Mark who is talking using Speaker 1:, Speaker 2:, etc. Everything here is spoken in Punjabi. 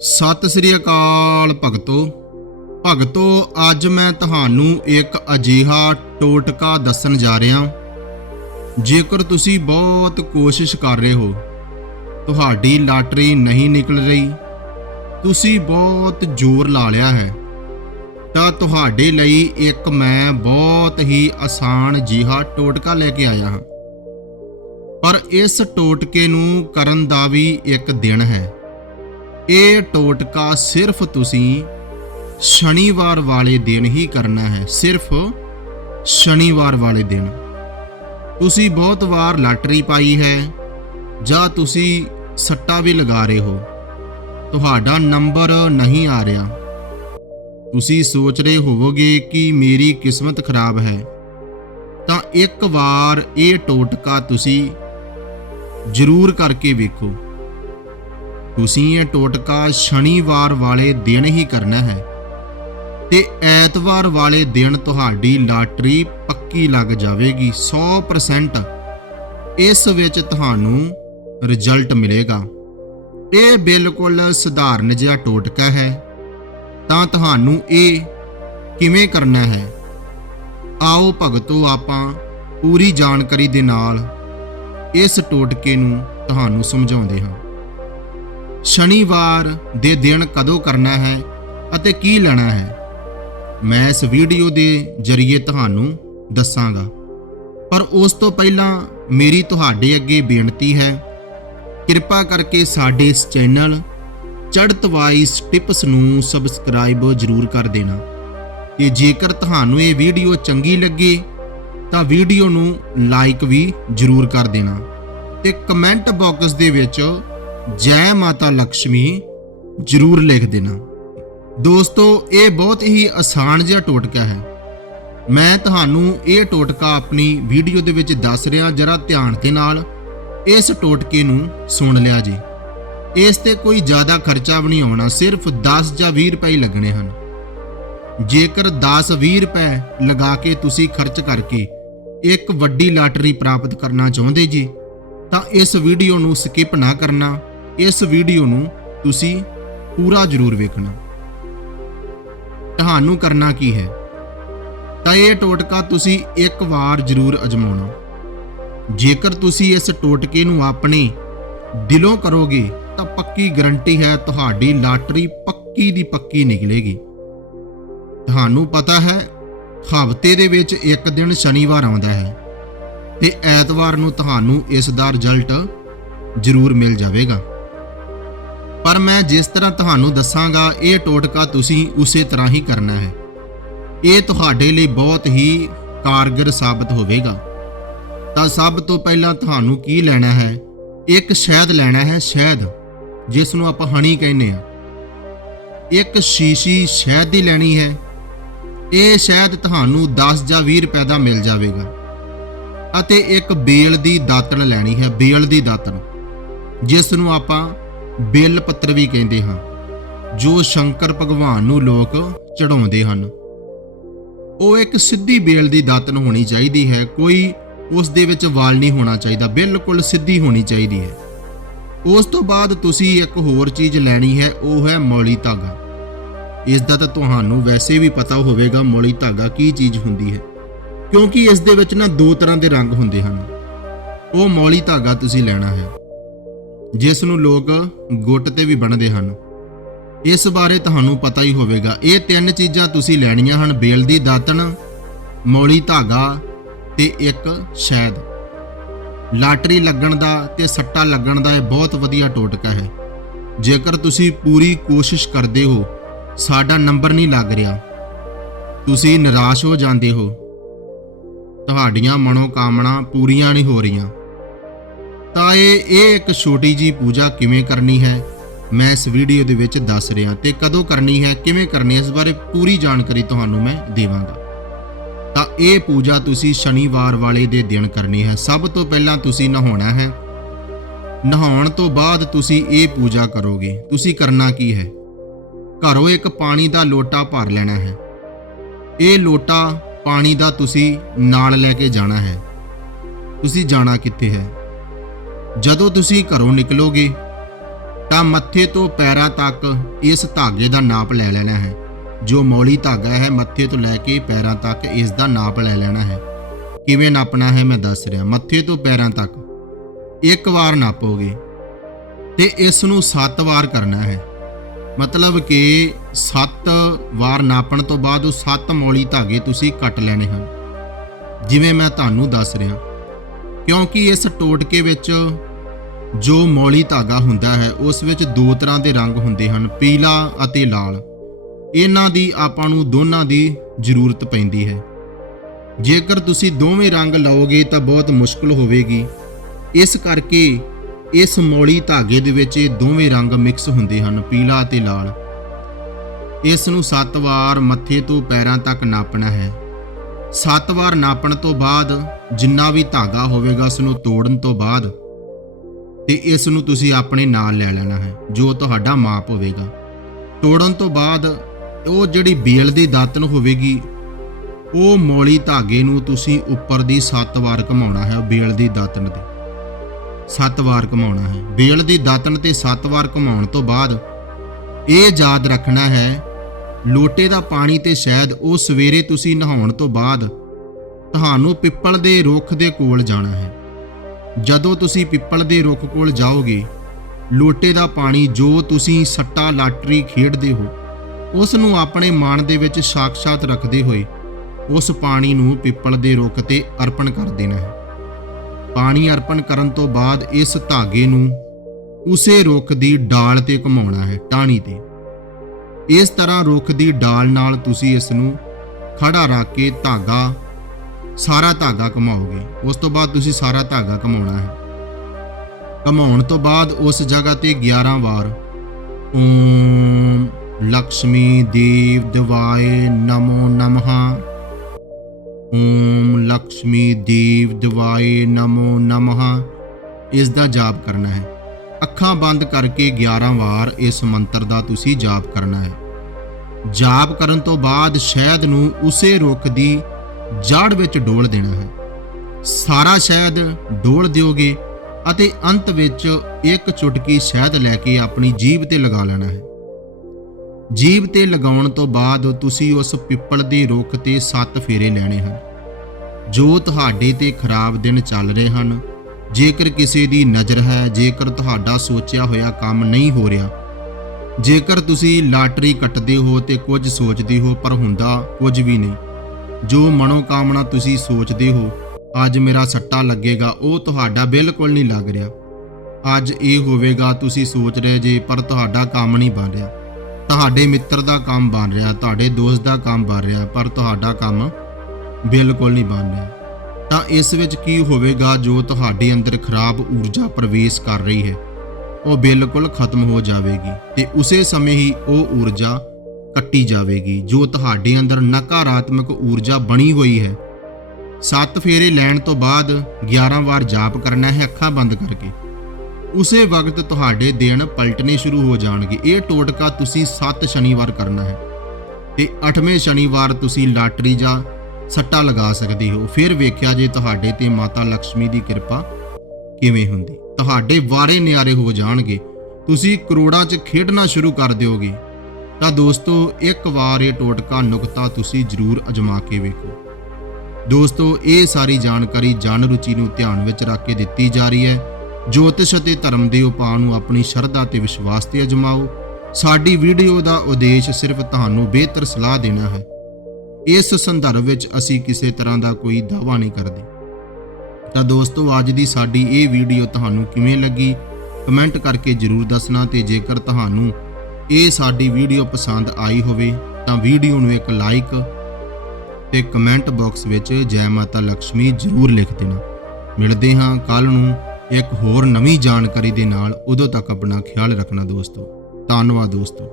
Speaker 1: ਸਤਿ ਸ੍ਰੀ ਅਕਾਲ ਭਗਤੋ। ਭਗਤੋ, ਅੱਜ ਮੈਂ ਤੁਹਾਨੂੰ ਇੱਕ ਅਜੀਹਾ ਟੋਟਕਾ ਦੱਸਣ ਜਾ ਰਿਹਾ। ਜੇਕਰ ਤੁਸੀਂ ਬਹੁਤ ਕੋਸ਼ਿਸ਼ ਕਰ ਰਹੇ ਹੋ, ਤੁਹਾਡੀ ਲਾਟਰੀ ਨਹੀਂ ਨਿਕਲ ਰਹੀ, ਤੁਸੀਂ ਬਹੁਤ ਜ਼ੋਰ ਲਾ ਲਿਆ ਹੈ, ਤਾਂ ਤੁਹਾਡੇ ਲਈ ਇੱਕ ਮੈਂ ਬਹੁਤ ਹੀ ਆਸਾਨ ਜਿਹਾ ਟੋਟਕਾ ਲੈ ਕੇ ਆਇਆ ਹਾਂ। ਪਰ ਇਸ ਟੋਟਕੇ ਨੂੰ ਕਰਨ ਦਾ ਵੀ ਇੱਕ ਦਿਨ ਹੈ। ਇਹ ਟੋਟਕਾ ਸਿਰਫ ਤੁਸੀਂ ਸ਼ਨੀਵਾਰ ਵਾਲੇ ਦਿਨ ਹੀ ਕਰਨਾ ਹੈ, ਸਿਰਫ ਸ਼ਨੀਵਾਰ ਵਾਲੇ ਦਿਨ। ਤੁਸੀਂ ਬਹੁਤ ਵਾਰ ਲਾਟਰੀ ਪਾਈ ਹੈ, ਜਾਂ ਤੁਸੀਂ ਸੱਟਾ ਵੀ ਲਗਾ ਰਹੇ ਹੋ। ਤੁਹਾਡਾ ਨੰਬਰ ਨਹੀਂ ਆ ਰਿਹਾ। ਤੁਸੀਂ ਸੋਚ ਰਹੇ ਹੋਵੋਗੇ ਕਿ ਮੇਰੀ ਕਿਸਮਤ ਖਰਾਬ ਹੈ। ਤਾਂ ਇੱਕ ਵਾਰ ਇਹ ਟੋਟਕਾ ਤੁਸੀਂ ਜ਼ਰੂਰ ਕਰਕੇ ਵੇਖੋ। ਤੁਸੀਂ ਇਹ ਟੋਟਕਾ ਸ਼ਨੀਵਾਰ ਵਾਲੇ ਦਿਨ ਹੀ ਕਰਨਾ ਹੈ ਤੇ ਐਤਵਾਰ ਵਾਲੇ ਦਿਨ ਤੁਹਾਡੀ ਲਾਟਰੀ ਪੱਕੀ ਲੱਗ ਜਾਵੇਗੀ 100% ਇਸ ਵਿੱਚ ਤੁਹਾਨੂੰ ਰਿਜ਼ਲਟ ਮਿਲੇਗਾ। ਇਹ ਬਿਲਕੁਲ ਸਧਾਰਨ ਜਿਹਾ ਟੋਟਕਾ ਹੈ। ਤਾਂ ਤੁਹਾਨੂੰ ਇਹ ਕਿਵੇਂ ਕਰਨਾ ਹੈ? ਆਓ ਭਗਤੋ, ਆਪਾਂ ਪੂਰੀ ਜਾਣਕਾਰੀ ਦੇ ਨਾਲ ਇਸ ਟੋਟਕੇ ਨੂੰ ਤੁਹਾਨੂੰ ਸਮਝਾਉਂਦੇ ਹਾਂ। ਸ਼ਨੀਵਾਰ ਦੇ ਦਿਨ ਕਦੋਂ ਕਰਨਾ ਹੈ ਅਤੇ ਕੀ ਲੈਣਾ ਹੈ? ਮੈਂ ਇਸ ਵੀਡੀਓ ਦੇ ਜ਼ਰੀਏ ਤੁਹਾਨੂੰ ਦੱਸਾਂਗਾ। ਪਰ ਉਸ ਤੋਂ ਪਹਿਲਾਂ ਮੇਰੀ ਤੁਹਾਡੇ ਅੱਗੇ ਬੇਨਤੀ ਹੈ, ਕਿਰਪਾ ਕਰਕੇ ਸਾਡੇ ਇਸ ਚੈਨਲ ਚੜ੍ਹਤ ਵਾਈਸ ਟਿਪਸ ਨੂੰ ਸਬਸਕ੍ਰਾਈਬ ਜ਼ਰੂਰ ਕਰ ਦੇਣਾ। ਤੇ ਜੇਕਰ ਤੁਹਾਨੂੰ ਇਹ ਵੀਡੀਓ ਚੰਗੀ ਲੱਗੇ, ਤਾਂ ਵੀਡੀਓ ਨੂੰ ਲਾਈਕ ਵੀ ਜ਼ਰੂਰ ਕਰ ਦੇਣਾ। ਤੇ ਕਮੈਂਟ ਬਾਕਸ ਦੇ ਵਿੱਚ ਜੈ ਮਾਤਾ ਲక్ష్ਮੀ ਜ਼ਰੂਰ ਲਿਖ ਦੇਣਾ। ਦੋਸਤੋ, ਇਹ ਬਹੁਤ ਹੀ ਆਸਾਨ ਜਿਹਾ ਟੋਟਕਾ ਹੈ। ਮੈਂ ਤੁਹਾਨੂੰ ਇਹ ਟੋਟਕਾ ਆਪਣੀ ਵੀਡੀਓ ਦੇ ਵਿੱਚ ਦੱਸ ਰਿਹਾ, ਜਰਾ ਧਿਆਨ ਦੇ ਨਾਲ ਇਸ ਟੋਟਕੇ ਨੂੰ ਸੁਣ ਲਿਆ ਜੀ। ਇਸ ਤੇ ਕੋਈ ਜ਼ਿਆਦਾ ਖਰਚਾ ਵੀ ਨਹੀਂ ਆਉਣਾ, ਸਿਰਫ 10 ਜਾਂ 20 ਰੁਪਏ ਲੱਗਣੇ ਹਨ। ਜੇਕਰ 10-20 ਰੁਪਏ ਲਗਾ ਕੇ ਤੁਸੀਂ ਖਰਚ ਕਰਕੇ ਇੱਕ ਵੱਡੀ ਲਾਟਰੀ ਪ੍ਰਾਪਤ ਕਰਨਾ ਚਾਹੁੰਦੇ ਜੀ, ਤਾਂ ਇਸ ਵੀਡੀਓ ਨੂੰ ਸਕਿਪ ਨਾ ਕਰਨਾ ਇਸ ਵੀਡੀਓ ਨੂੰ ਤੁਸੀਂ ਪੂਰਾ ਜ਼ਰੂਰ ਵੇਖਣਾ। ਤੁਹਾਨੂੰ ਕਰਨਾ ਕੀ ਹੈ? ਤਾਂ ਇਹ ਟੋਟਕਾ ਤੁਸੀਂ ਇੱਕ ਵਾਰ ਜ਼ਰੂਰ ਅਜਮਾਉਣਾ। ਜੇਕਰ ਤੁਸੀਂ ਇਸ ਟੋਟਕੇ ਨੂੰ ਆਪਣੇ ਦਿਲੋਂ ਕਰੋਗੇ, ਤਾਂ ਪੱਕੀ ਗਰੰਟੀ ਹੈ ਤੁਹਾਡੀ ਲਾਟਰੀ ਪੱਕੀ ਦੀ ਪੱਕੀ ਨਿਕਲੇਗੀ। ਤੁਹਾਨੂੰ ਪਤਾ ਹੈ, ਹਫ਼ਤੇ ਦੇ ਵਿੱਚ ਇੱਕ ਦਿਨ ਸ਼ਨੀਵਾਰ ਆਉਂਦਾ ਹੈ, ਤੇ ਐਤਵਾਰ ਨੂੰ ਤੁਹਾਨੂੰ ਇਸ ਦਾ ਰਿਜ਼ਲਟ ਜ਼ਰੂਰ ਮਿਲ ਜਾਵੇਗਾ। ਪਰ ਮੈਂ ਜਿਸ ਤਰ੍ਹਾਂ ਤੁਹਾਨੂੰ ਦੱਸਾਂਗਾ, ਇਹ ਟੋਟਕਾ ਤੁਸੀਂ ਉਸੇ ਤਰ੍ਹਾਂ ਹੀ ਕਰਨਾ ਹੈ। ਇਹ ਤੁਹਾਡੇ ਲਈ ਬਹੁਤ ਹੀ ਕਾਰਗਰ ਸਾਬਤ ਹੋਵੇਗਾ। ਤਾਂ ਸਭ ਤੋਂ ਪਹਿਲਾਂ ਤੁਹਾਨੂੰ ਕੀ ਲੈਣਾ ਹੈ? ਇੱਕ ਸ਼ਹਿਦ ਲੈਣਾ ਹੈ, ਸ਼ਹਿਦ ਜਿਸ ਨੂੰ ਆਪਾਂ ਹਣੀ ਕਹਿੰਦੇ ਆ ਇੱਕ ਸ਼ੀਸ਼ੀ ਸ਼ਹਿਦ ਦੀ ਲੈਣੀ ਹੈ। ਇਹ ਸ਼ਹਿਦ ਤੁਹਾਨੂੰ 10 ਜਾਂ 20 ਰੁਪਏ ਦਾ ਮਿਲ ਜਾਵੇਗਾ। ਅਤੇ ਇੱਕ ਬੇਲ ਦੀ ਦਾਤਣ ਲੈਣੀ ਹੈ, ਬੇਲ ਦੀ ਦਾਤਣ ਜਿਸ ਨੂੰ ਆਪਾਂ ਬੇਲ ਪੱਤਰ ਵੀ ਕਹਿੰਦੇ ਹਾਂ, ਜੋ ਸ਼ੰਕਰ ਭਗਵਾਨ ਨੂੰ ਲੋਕ ਚੜਾਉਂਦੇ ਹਨ। ਉਹ ਇੱਕ ਸਿੱਧੀ ਬੇਲ ਦੀ ਦਾਤਨ ਹੋਣੀ ਚਾਹੀਦੀ ਹੈ, ਕੋਈ ਉਸ ਦੇ ਵਿੱਚ ਵਾਲ ਨਹੀਂ ਹੋਣਾ ਚਾਹੀਦਾ, ਬਿਲਕੁਲ ਸਿੱਧੀ ਹੋਣੀ ਚਾਹੀਦੀ ਹੈ। ਉਸ ਤੋਂ ਬਾਅਦ ਤੁਸੀਂ ਇੱਕ ਹੋਰ ਚੀਜ਼ ਲੈਣੀ ਹੈ, ਉਹ ਹੈ ਮੌਲੀ ਧਾਗਾ। ਇਸ ਦਾ ਤਾਂ ਤੁਹਾਨੂੰ ਵੈਸੇ ਵੀ ਪਤਾ ਹੋਵੇਗਾ ਮੌਲੀ ਧਾਗਾ ਕੀ ਚੀਜ਼ ਹੁੰਦੀ ਹੈ, ਕਿਉਂਕਿ ਇਸ ਦੇ ਵਿੱਚ ਨਾ ਦੋ ਤਰ੍ਹਾਂ ਦੇ ਰੰਗ ਹੁੰਦੇ ਹਨ। ਉਹ ਮੌਲੀ ਧਾਗਾ ਤੁਸੀਂ ਲੈਣਾ ਹੈ। ਜਿਸ ਨੂੰ ਲੋਕ ਗੁੱਟ ਤੇ ਵੀ ਬੰਨ੍ਹਦੇ ਹਨ। ਇਸ ਬਾਰੇ ਤੁਹਾਨੂੰ ਪਤਾ ਹੀ ਹੋਵੇਗਾ, ਇਹ ਤਿੰਨ ਚੀਜ਼ਾਂ ਤੁਸੀਂ ਲੈਣੀਆਂ ਹਨ, ਬੇਲ ਦੀ ਦਾਤਣ, ਮੌਲੀ ਧਾਗਾ ਤੇ ਇੱਕ ਸ਼ਹਿਦ। ਲਾਟਰੀ ਲੱਗਣ ਦਾ ਤੇ ਸੱਟਾ ਲੱਗਣ ਦਾ ਇਹ ਬਹੁਤ ਵਧੀਆ ਟੋਟਕਾ ਹੈ। ਜੇਕਰ ਤੁਸੀਂ ਪੂਰੀ ਕੋਸ਼ਿਸ਼ ਕਰਦੇ ਹੋ, ਸਾਡਾ ਨੰਬਰ ਨਹੀਂ ਲੱਗ ਰਿਹਾ। ਤੁਸੀਂ ਨਿਰਾਸ਼ ਹੋ ਜਾਂਦੇ ਹੋ। ਤੁਹਾਡੀਆਂ ਮਨੋਕਾਮਨਾ ਪੂਰੀਆਂ ਨਹੀਂ ਹੋ ਰਹੀਆਂ। ਤਾਂ ਇਹ ਇਹ ਇੱਕ ਛੋਟੀ ਜੀ ਪੂਜਾ ਕਿਵੇਂ ਕਰਨੀ ਹੈ? ਮੈਂ ਇਸ ਵੀਡੀਓ ਦੇ ਵਿੱਚ ਦੱਸ ਰਿਹਾ ਤੇ ਕਦੋਂ ਕਰਨੀ ਹੈ, ਕਿਵੇਂ ਕਰਨੀ ਹੈ, ਇਸ ਬਾਰੇ ਪੂਰੀ ਜਾਣਕਾਰੀ ਤੁਹਾਨੂੰ ਮੈਂ ਦੇਵਾਂਗਾ। ਤਾਂ ਇਹ ਪੂਜਾ ਤੁਸੀਂ ਸ਼ਨੀਵਾਰ ਵਾਲੇ ਦੇ ਦਿਨ ਕਰਨੀ ਹੈ। ਸਭ ਤੋਂ ਪਹਿਲਾਂ ਤੁਸੀਂ ਨਹਾਉਣਾ ਹੈ। ਨਹਾਉਣ ਤੋਂ ਬਾਅਦ ਤੁਸੀਂ ਇਹ ਪੂਜਾ ਕਰੋਗੇ। ਤੁਸੀਂ ਕਰਨਾ ਕੀ ਹੈ? ਘਰੋਂ ਇੱਕ ਪਾਣੀ ਦਾ ਲੋਟਾ ਭਰ ਲੈਣਾ ਹੈ। ਇਹ ਲੋਟਾ ਪਾਣੀ ਦਾ ਤੁਸੀਂ ਨਾਲ ਲੈ ਕੇ ਜਾਣਾ ਹੈ। ਤੁਸੀਂ ਜਾਣਾ ਕਿੱਥੇ ਹੈ? ਜਦੋਂ ਤੁਸੀਂ ਘਰੋਂ ਨਿਕਲੋਗੇ, ਤਾਂ ਮੱਥੇ ਤੋਂ ਪੈਰਾਂ ਤੱਕ ਇਸ ਧਾਗੇ ਦਾ ਨਾਪ ਲੈ ਲੈਣਾ ਹੈ। ਜੋ ਮੌਲੀ ਧਾਗਾ ਹੈ, ਮੱਥੇ ਤੋਂ ਲੈ ਕੇ ਪੈਰਾਂ ਤੱਕ ਇਸ ਦਾ ਨਾਪ ਲੈ ਲੈਣਾ ਹੈ। ਕਿਵੇਂ ਨਾਪਣਾ ਹੈ, ਮੈਂ ਦੱਸ ਰਿਹਾ। ਮੱਥੇ ਤੋਂ ਪੈਰਾਂ ਤੱਕ ਇੱਕ ਵਾਰ ਨਾਪੋਗੇ ਤੇ ਇਸ ਨੂੰ 7 ਵਾਰ ਕਰਨਾ ਹੈ। ਮਤਲਬ ਕਿ 7 ਵਾਰ ਨਾਪਣ ਤੋਂ ਬਾਅਦ ਉਹ 7 ਮੌਲੀ ਧਾਗੇ ਤੁਸੀਂ ਕੱਟ ਲੈਣੇ ਹਨ। ਜਿਵੇਂ ਮੈਂ ਤੁਹਾਨੂੰ ਦੱਸ ਰਿਹਾ, ਕਿਉਂਕਿ ਇਸ ਟੋਟਕੇ ਵਿੱਚ ਜੋ ਮੌਲੀ ਧਾਗਾ ਹੁੰਦਾ ਹੈ, ਉਸ ਵਿੱਚ ਦੋ ਤਰ੍ਹਾਂ ਦੇ ਰੰਗ ਹੁੰਦੇ ਹਨ, ਪੀਲਾ ਅਤੇ ਲਾਲ। ਇਹਨਾਂ ਦੀ ਆਪਾਂ ਨੂੰ ਦੋਨਾਂ ਦੀ ਜ਼ਰੂਰਤ ਪੈਂਦੀ ਹੈ। ਜੇਕਰ ਤੁਸੀਂ ਦੋਵੇਂ ਰੰਗ ਲਓਗੇ ਤਾਂ ਬਹੁਤ ਮੁਸ਼ਕਲ ਹੋਵੇਗੀ। ਇਸ ਕਰਕੇ ਇਸ ਮੌਲੀ ਧਾਗੇ ਦੇ ਵਿੱਚ ਇਹ ਦੋਵੇਂ ਰੰਗ ਮਿਕਸ ਹੁੰਦੇ ਹਨ, ਪੀਲਾ ਅਤੇ ਲਾਲ। ਇਸ ਨੂੰ 7 ਵਾਰ ਮੱਥੇ ਤੋਂ ਪੈਰਾਂ ਤੱਕ ਨਾਪਣਾ ਹੈ। 7 ਵਾਰ ਨਾਪਣ ਤੋਂ ਬਾਅਦ ਜਿੰਨਾ ਵੀ ਧਾਗਾ ਹੋਵੇਗਾ, ਉਸ ਨੂੰ ਤੋੜਨ ਤੋਂ ਬਾਅਦ ਤੇ ਇਸ ਨੂੰ ਤੁਸੀਂ ਆਪਣੇ ਨਾਲ ਲੈ ਲੈਣਾ ਹੈ, ਜੋ ਤੁਹਾਡਾ ਮਾਪ ਹੋਵੇਗਾ। ਤੋੜਨ ਤੋਂ ਬਾਅਦ ਉਹ ਜਿਹੜੀ ਬੇਲ ਦੀ ਦਾਤਨ ਹੋਵੇਗੀ, ਉਹ ਮੌਲੀ ਧਾਗੇ ਨੂੰ ਤੁਸੀਂ ਉੱਪਰ ਦੀ 7 ਵਾਰ ਘਮਾਉਣਾ ਹੈ ਬੇਲ ਦੀ ਦਾਤਨ ਤੇ। 7 ਵਾਰ ਘਮਾਉਣਾ ਹੈ। ਬੇਲ ਦੀ ਦਾਤਨ ਤੇ 7 ਵਾਰ ਘਮਾਉਣ ਤੋਂ ਬਾਅਦ ਇਹ ਯਾਦ ਰੱਖਣਾ ਹੈ, ਲੋਟੇ ਦਾ ਪਾਣੀ ਤੇ ਸ਼ਾਇਦ ਉਹ ਸਵੇਰੇ ਤੁਸੀਂ ਨਹਾਉਣ ਤੋਂ ਬਾਅਦ ਤੁਹਾਨੂੰ ਪਿੱਪਲ ਦੇ ਰੁੱਖ ਦੇ ਕੋਲ ਜਾਣਾ ਹੈ। ਜਦੋਂ ਤੁਸੀਂ ਪਿੱਪਲ ਦੇ ਰੁੱਖ ਕੋਲ ਜਾਓਗੇ, ਲੋਟੇ ਦਾ ਪਾਣੀ ਜੋ ਤੁਸੀਂ ਸੱਟਾ ਲਾਟਰੀ ਖੇਡਦੇ ਹੋ, ਉਸ ਨੂੰ ਆਪਣੇ ਮਨ ਦੇ ਵਿੱਚ ਸਾਖਸ਼ਾਤ ਰੱਖਦੇ ਹੋਏ, ਉਸ ਪਾਣੀ ਨੂੰ ਪਿੱਪਲ ਦੇ ਰੁੱਖ ਤੇ ਅਰਪਣ ਕਰ ਦੇਣਾ ਹੈ। ਪਾਣੀ ਅਰਪਣ ਕਰਨ ਤੋਂ ਬਾਅਦ ਇਸ ਧਾਗੇ ਨੂੰ ਉਸੇ ਰੁੱਖ ਦੀ ਡਾਲ ਤੇ ਘੁਮਾਉਣਾ ਹੈ, ਟਾਹਣੀ ਤੇ। ਇਸ ਤਰ੍ਹਾਂ ਰੁੱਖ ਦੀ ਡਾਲ ਨਾਲ ਤੁਸੀਂ ਇਸ ਨੂੰ ਖੜਾ ਰੱਖ ਕੇ ਧਾਗਾ ਸਾਰਾ ਧਾਗਾ ਕਮਾਓਗੇ, ਉਸ ਤੋਂ ਬਾਅਦ ਤੁਸੀਂ ਸਾਰਾ ਧਾਗਾ ਕਮਾਉਣਾ ਹੈ। ਕਮਾਉਣ ਤੋਂ ਬਾਅਦ ਉਸ ਜਗ੍ਹਾ ਤੇ 11 ਵਾਰ, ਓਮ ਲక్ష్ਮੀ ਦੇਵ ਦਿਵਾਏ ਨਮੋ ਨਮਹ। ਓਮ ਲక్ష్ਮੀ ਦੇਵ ਦਿਵਾਏ ਨਮੋ ਨਮਹ। ਇਸ ਦਾ ਜਾਪ ਕਰਨਾ ਹੈ। ਅੱਖਾਂ ਬੰਦ ਕਰਕੇ 11 ਵਾਰ ਇਸ ਮੰਤਰ ਦਾ ਤੁਸੀਂ ਜਾਪ ਕਰਨਾ ਹੈ। ਜਾਪ ਕਰਨ ਤੋਂ ਬਾਅਦ ਸ਼ਹਿਦ ਨੂੰ ਉਸੇ ਰੁੱਖ ਦੀ ਜਾੜ ਵਿੱਚ ਡੋਲ ਦੇਣਾ ਹੈ। ਸਾਰਾ ਸ਼ਹਿਦ ਡੋਲ ਦਿਓਗੇ ਅਤੇ ਅੰਤ ਵਿੱਚ ਇੱਕ ਚੁਟਕੀ ਸ਼ਹਿਦ ਲੈ ਕੇ ਆਪਣੀ ਜੀਭ ਤੇ ਲਗਾ ਲੈਣਾ ਹੈ। ਜੀਭ ਤੇ ਲਗਾਉਣ ਤੋਂ ਬਾਅਦ ਤੁਸੀਂ ਉਸ ਪਿੱਪਲ ਦੇ ਰੁੱਖ ਤੇ ਸੱਤ ਫੇਰੇ ਲੈਣੇ ਹਨ। ਜੋ ਤੁਹਾਡੇ ਤੇ ਖਰਾਬ ਦਿਨ ਚੱਲ ਰਹੇ ਹਨ, ਜੇਕਰ ਕਿਸੇ ਦੀ ਨਜ਼ਰ ਹੈ, ਜੇਕਰ ਤੁਹਾਡਾ ਸੋਚਿਆ ਹੋਇਆ ਕੰਮ ਨਹੀਂ ਹੋ ਰਿਹਾ, ਜੇਕਰ ਤੁਸੀਂ ਲਾਟਰੀ ਕੱਟਦੇ ਹੋ ਤੇ ਕੁਝ ਸੋਚਦੇ ਹੋ ਪਰ ਹੁੰਦਾ ਕੁਝ ਵੀ ਨਹੀਂ। ਜੋ ਮਨੋਕਾਮਨਾ ਤੁਸੀਂ ਸੋਚਦੇ ਹੋ, ਅੱਜ ਮੇਰਾ ਸੱਟਾ ਲੱਗੇਗਾ, ਉਹ ਤੁਹਾਡਾ ਬਿਲਕੁਲ ਨਹੀਂ ਲੱਗ ਰਿਹਾ। ਅੱਜ ਇਹ ਹੋਵੇਗਾ, ਤੁਸੀਂ ਸੋਚ ਰਹੇ ਜੇ, ਪਰ ਤੁਹਾਡਾ ਕੰਮ ਨਹੀਂ ਬਣ ਰਿਹਾ। ਤੁਹਾਡੇ ਮਿੱਤਰ ਦਾ ਕੰਮ ਬਣ ਰਿਹਾ, ਤੁਹਾਡੇ ਦੋਸਤ ਦਾ ਕੰਮ ਬਣ ਰਿਹਾ, ਪਰ ਤੁਹਾਡਾ ਕੰਮ ਬਿਲਕੁਲ ਨਹੀਂ ਬਣ ਰਿਹਾ। ਤਾਂ ਇਸ ਵਿੱਚ ਕੀ ਹੋਵੇਗਾ, ਜੋ ਤੁਹਾਡੇ ਅੰਦਰ ਖਰਾਬ ਊਰਜਾ ਪ੍ਰਵੇਸ਼ ਕਰ ਰਹੀ ਹੈ, ਉਹ ਬਿਲਕੁਲ ਖਤਮ ਹੋ ਜਾਵੇਗੀ ਤੇ ਉਸੇ ਸਮੇਂ ਹੀ ਉਹ ਊਰਜਾ ਕੱਟੀ ਜਾਵੇਗੀ, ਜੋ ਤੁਹਾਡੇ ਅੰਦਰ ਨਕਾਰਾਤਮਕ ਊਰਜਾ ਬਣੀ ਹੋਈ ਹੈ। ਸੱਤ ਫੇਰੇ ਲੈਣ ਤੋਂ ਬਾਅਦ 11 ਵਾਰ ਜਾਪ ਕਰਨਾ ਹੈ ਅੱਖਾਂ ਬੰਦ ਕਰਕੇ। ਉਸੇ ਵਕਤ ਤੁਹਾਡੇ ਦਿਨ ਪਲਟਨੇ ਸ਼ੁਰੂ ਹੋ ਜਾਣਗੇ। ਇਹ ਟੋਟਕਾ ਤੁਸੀਂ 7 ਸ਼ਨੀਵਾਰ ਕਰਨਾ ਹੈ ਤੇ 8ਵੇਂ ਸ਼ਨੀਵਾਰ ਤੁਸੀਂ ਲਾਟਰੀ ਜਾਂ ਸੱਟਾ ਲਗਾ ਸਕਦੇ ਹੋ। ਫਿਰ ਵੇਖਿਆ ਜੇ ਤੁਹਾਡੇ ਤੇ ਮਾਤਾ ਲక్ష్ਮੀ ਦੀ ਕਿਰਪਾ ਕਿਵੇਂ ਹੁੰਦੀ। ਤੁਹਾਡੇ ਵਾਰੇ ਨਿਆਰੇ ਹੋ ਜਾਣਗੇ। ਤੁਸੀਂ ਕਰੋੜਾਂ 'ਚ ਖੇਡਣਾ ਸ਼ੁਰੂ ਕਰ ਦਿਓਗੇ। ਤਾਂ ਦੋਸਤੋ, ਇੱਕ ਵਾਰ ਇਹ ਟੋਟਕਾ ਨੁਕਤਾ ਤੁਸੀਂ ਜ਼ਰੂਰ ਅਜਮਾ ਕੇ ਵੇਖੋ। ਦੋਸਤੋ, ਇਹ ਸਾਰੀ ਜਾਣਕਾਰੀ ਜਨ ਰੁਚੀ ਨੂੰ ਧਿਆਨ ਵਿੱਚ ਰੱਖ ਕੇ ਦਿੱਤੀ ਜਾ ਰਹੀ ਹੈ। ਜੋਤਿਸ਼ ਅਤੇ ਧਰਮ ਦੇ ਉਪਾਅ ਨੂੰ ਆਪਣੀ ਸ਼ਰਧਾ ਤੇ ਵਿਸ਼ਵਾਸ ਤੇ ਅਜਮਾਓ। ਸਾਡੀ ਵੀਡੀਓ ਦਾ ਉਦੇਸ਼ ਸਿਰਫ ਤੁਹਾਨੂੰ ਬਿਹਤਰ ਸਲਾਹ ਦੇਣਾ ਹੈ। ਇਸ ਸੰਦਰਭ ਵਿੱਚ ਅਸੀਂ ਕਿਸੇ ਤਰ੍ਹਾਂ ਦਾ ਕੋਈ ਦਾਅਵਾ ਨਹੀਂ ਕਰਦੇ। ਤਾਂ ਦੋਸਤੋ, ਅੱਜ ਦੀ ਸਾਡੀ ਇਹ ਵੀਡੀਓ ਤੁਹਾਨੂੰ ਕਿਵੇਂ ਲੱਗੀ? ਕਮੈਂਟ ਕਰਕੇ ਜਰੂਰ ਦੱਸਣਾ ਤੇ ਜੇਕਰ ਤੁਹਾਨੂੰ ਇਹ ਸਾਡੀ ਵੀਡੀਓ ਪਸੰਦ ਆਈ ਹੋਵੇ ਤਾਂ ਵੀਡੀਓ ਨੂੰ ਇੱਕ ਲਾਈਕ ਤੇ ਕਮੈਂਟ ਬਾਕਸ ਵਿੱਚ ਜੈ ਮਾਤਾ ਲక్ష్ਮੀ ਜਰੂਰ ਲਿਖ ਦੇਣਾ। ਮਿਲਦੇ ਹਾਂ ਕੱਲ ਨੂੰ ਇੱਕ ਹੋਰ ਨਵੀਂ ਜਾਣਕਾਰੀ ਦੇ ਨਾਲ। ਉਦੋਂ ਤੱਕ ਆਪਣਾ ਖਿਆਲ ਰੱਖਣਾ ਦੋਸਤੋ। ਧੰਨਵਾਦ ਦੋਸਤੋ।